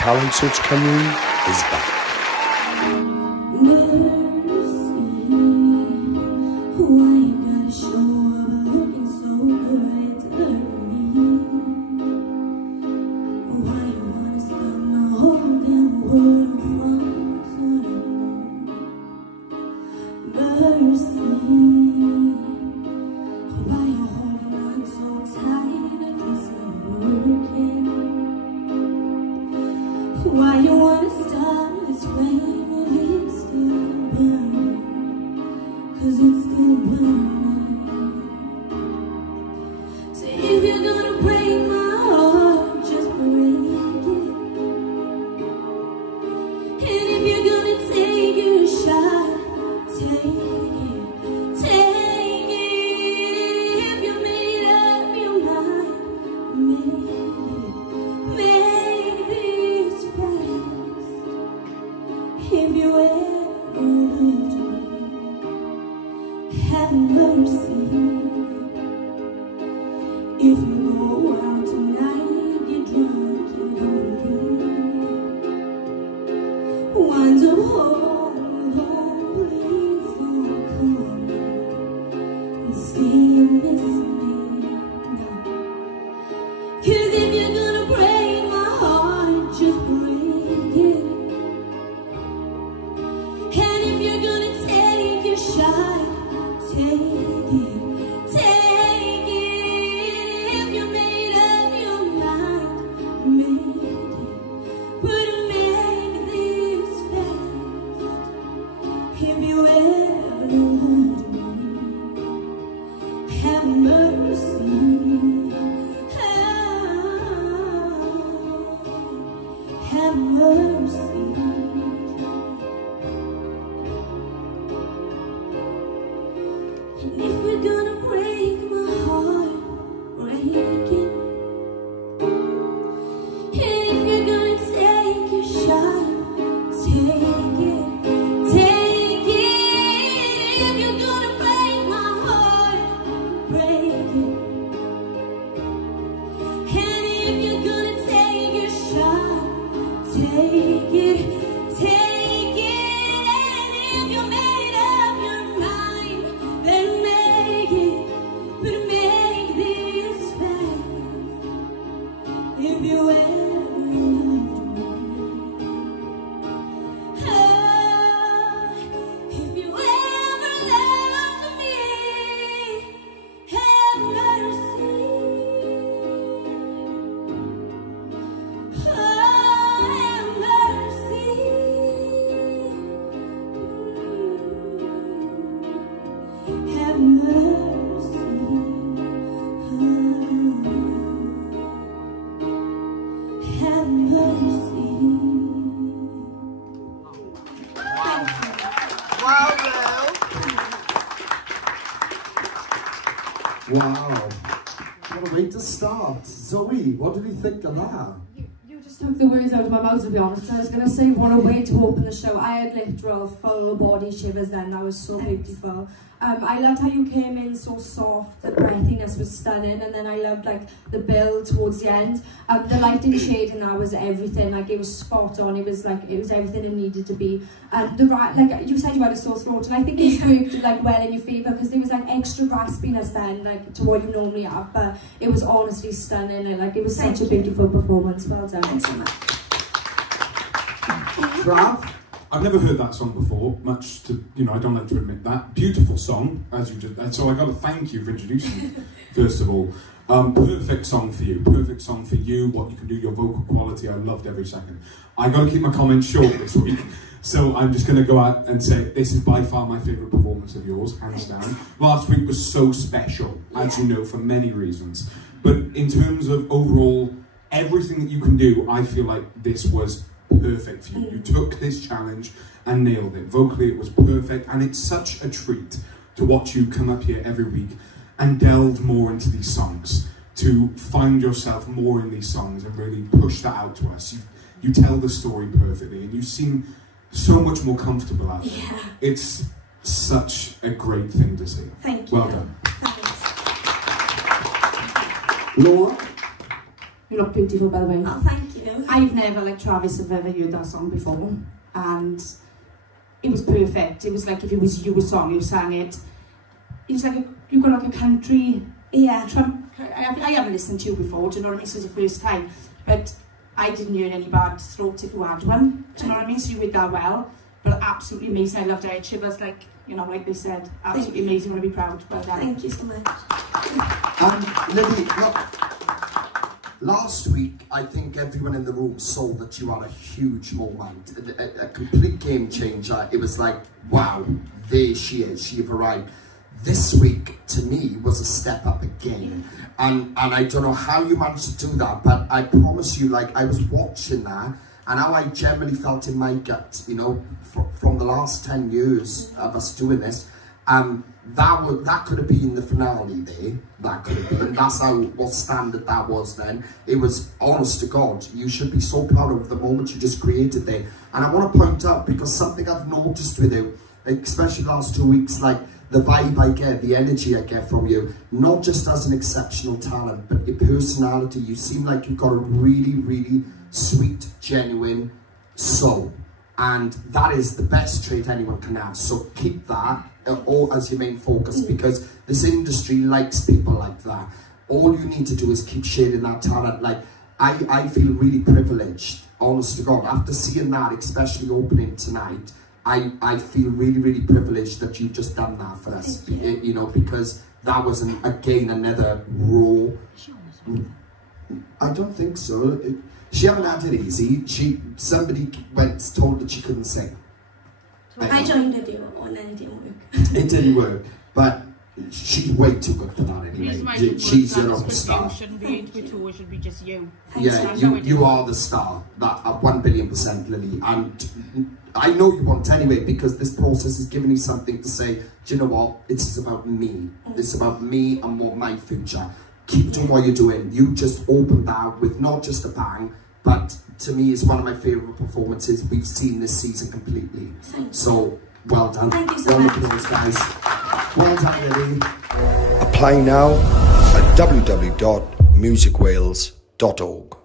Talent Search Cameroon is back. Why you wanna stop this flame if it's still burning? 'Cause it's still burning. So if you're gonna break my heart, just break it. And if you're gonna take your shot, take it, take it. If you made up your mind, make this fast. If you ever loved me, have mercy. If you go out tonight, get drunk, you're hungry. Wind up home, please don't come and see you miss me now. 'Cause if you're gonna break my heart, just break it. And if you're gonna take your shot, take it, take it. If you made up your mind, make it. But make this fast. If you ever loved me, have mercy. Have mercy. And if we're gonna break my heart, break it. And if you're gonna take your shot, take it, take it. If you're gonna break my heart, break it. And if you're gonna take your shot, take it, take it. And if you made up your mind, then make it, but make this fast. If you ever loved me, if you ever loved me, have mercy. Have mercy. Have mercy. Have mercy. Wow, Mel. Wow. What a way to start. Zoe, what did you think of that? You just took the words out of my mouth, to be honest. I was going to say, what a way to open the show. I had literal full body shivers then. That was so beautiful. I loved how you came in so soft. The breathiness was stunning. And then I loved like the build towards the end. The lighting shade in that was everything. Like it was spot on. It was everything it needed to be. And like you said, you had a sore throat, and I think it worked like well in your favour because there was like extra raspiness then, like to what you normally have. But it was honestly stunning, and like it was such a beautiful performance. Well done. Thanks so much. Trav? I've never heard that song before, much to, I don't like to admit that. Beautiful song, as you just, so I got to thank you for introducing me, first of all. Perfect song for you, what you can do, your vocal quality, I loved every second. I got to keep my comments short this week, so I'm just going to go out and say this is by far my favourite performance of yours, hands down. Last week was so special, as you know, for many reasons. But in terms of overall, everything that you can do, I feel like this was perfect for you. You took this challenge and nailed it. Vocally, it was perfect, and it's such a treat to watch you come up here every week and delve more into these songs, to find yourself more in these songs and really push that out to us. You tell the story perfectly, and you seem so much more comfortable out there. Yeah. It's such a great thing to see. Thank you. Well done. Thanks. Laura? You look beautiful, by the way. Oh, thank you. I've never, like Travis, have ever heard that song before, and it was perfect. It was like if it was your song, you sang it. It was like you got like a country. Yeah. I haven't listened to you before. Do you know what I mean? So it's the first time, but I didn't hear any bad throat if you had one. Do you know what I mean? So you did that well, but absolutely amazing. I loved it. Shivers, like, you know, like they said, absolutely amazing. I want to be proud. Well done. Thank you so much. Lily, look, last week, I think everyone in the room saw that you had a huge moment, a complete game changer. It was like, wow, there she is, she arrived. This week, to me, was a step up again. And I don't know how you managed to do that, but I promise you, like, I was watching that, and how I generally felt in my gut, you know, from the last 10 years of us doing this, that could have been the finale there. That could have been. That's what standard that was then. It was, honest to God, you should be so proud of the moment you just created there. And I want to point out, because something I've noticed with you, especially the last 2 weeks, like, the vibe I get, the energy I get from you, not just as an exceptional talent, but your personality. You seem like you've got a really, really sweet, genuine soul. And that is the best trait anyone can have. So keep that all as your main focus, because this industry likes people like that. All you need to do is keep sharing that talent. Like, I feel really privileged, honest to God, after seeing that, especially opening tonight. I feel really, really privileged that you've just done that for us, you know, because that was, again, another raw... I don't think so. She haven't had it easy. Somebody told that she couldn't sing. I joined the duo and then it didn't work. It didn't work, but she's way too good for that anyway. She's your own star. It shouldn't be into it should be just you. Yeah, you are the star. That 1,000,000,000%, Lily. And I know you want anyway, because this process is giving you something to say, do you know what? It's about me. It's about me and what my future. Keep doing what you're doing. You just opened that with not just a bang, but to me, it's one of my favourite performances we've seen this season completely. So, well done. Thank you so much. Applause, guys. Well done, Lily. Apply now at www.musicwales.org.